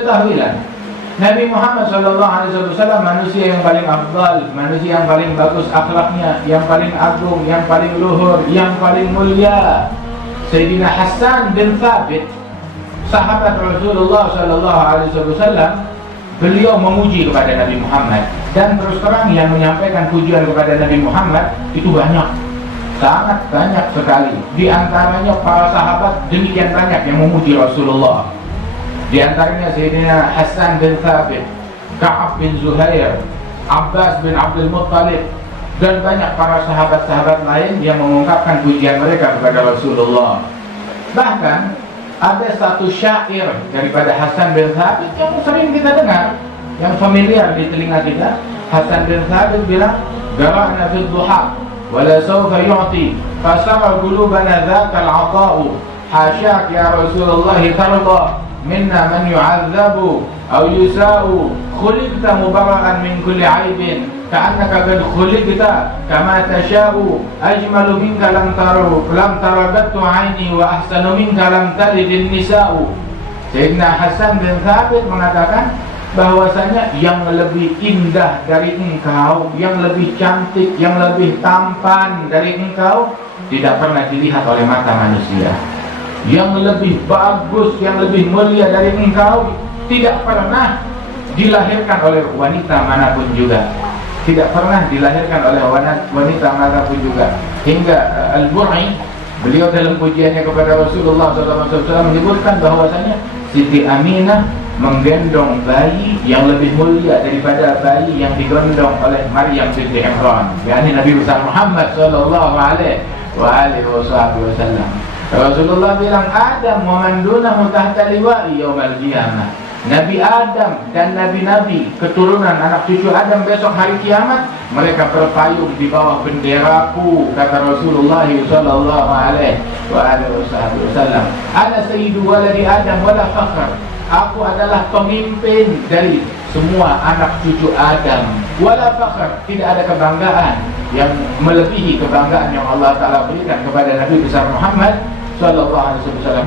Ketahuilah, Nabi Muhammad SAW manusia yang paling afdal, manusia yang paling bagus akhlaknya, yang paling agung, yang paling luhur, yang paling mulia. Sayyidina Hassan bin Thabit, sahabat Rasulullah SAW, beliau memuji kepada Nabi Muhammad. Dan terus terang yang menyampaikan pujian kepada Nabi Muhammad itu banyak, sangat banyak sekali. Di antaranya para sahabat demikian banyak yang memuji Rasulullah. Di antaranya Sayyidina Hassan bin Thabit, Ka'ab bin Zuhair, Abbas bin Abdul Muttalib, dan banyak para sahabat-sahabat lain yang mengungkapkan pujian mereka kepada Rasulullah. Bahkan ada satu syair daripada Hassan bin Thabit yang sering kita dengar, yang familiar di telinga kita. Hassan bin Thabit bilang, "Gara'na fid duha wa la sawfa yu'ti, fasara qulubana dzakal 'ata'u, hasyak ya Rasulullah tarda minna man yu'adzabu aw yusa'u, khuliqta mubarra'an min kulli 'aibin, ka'annaka qad khuliqta kama tasha'u, ajmalu minka lam taradattu 'aini wa ahsanu minka lam talidin nisa'u." Sayyidina Hassan bin Thabit mengatakan bahwasanya yang lebih indah dari engkau, yang lebih cantik, yang lebih tampan dari engkau tidak pernah dilihat oleh mata manusia. Yang lebih bagus, yang lebih mulia dari engkau tidak pernah dilahirkan oleh wanita manapun juga. Tidak pernah dilahirkan oleh wanita manapun juga. Hingga Al-Bur'i, beliau dalam pujiannya kepada Rasulullah SAW menyebutkan bahwasanya Siti Aminah menggendong bayi yang lebih mulia daripada bayi yang digendong oleh Maryam binti Imran, yakni Nabi besar Muhammad sallallahu alaihi wasallam. Rasulullah bilang, Adam wa man dunahu tahta liwa'i yaumal qiyamah. Nabi Adam dan nabi-nabi keturunan anak cucu Adam besok hari kiamat, mereka berpayung di bawah benderaku, kata Rasulullah sallallahu alaihi wasallam. Ana sayyidu waladi Adam wala fakhr. Aku adalah pemimpin dari semua anak cucu Adam. Wala fakhr, tidak ada kebanggaan yang melebihi kebanggaan yang Allah Ta'ala berikan kepada Nabi besar Muhammad sallallahu alaihi wasallam.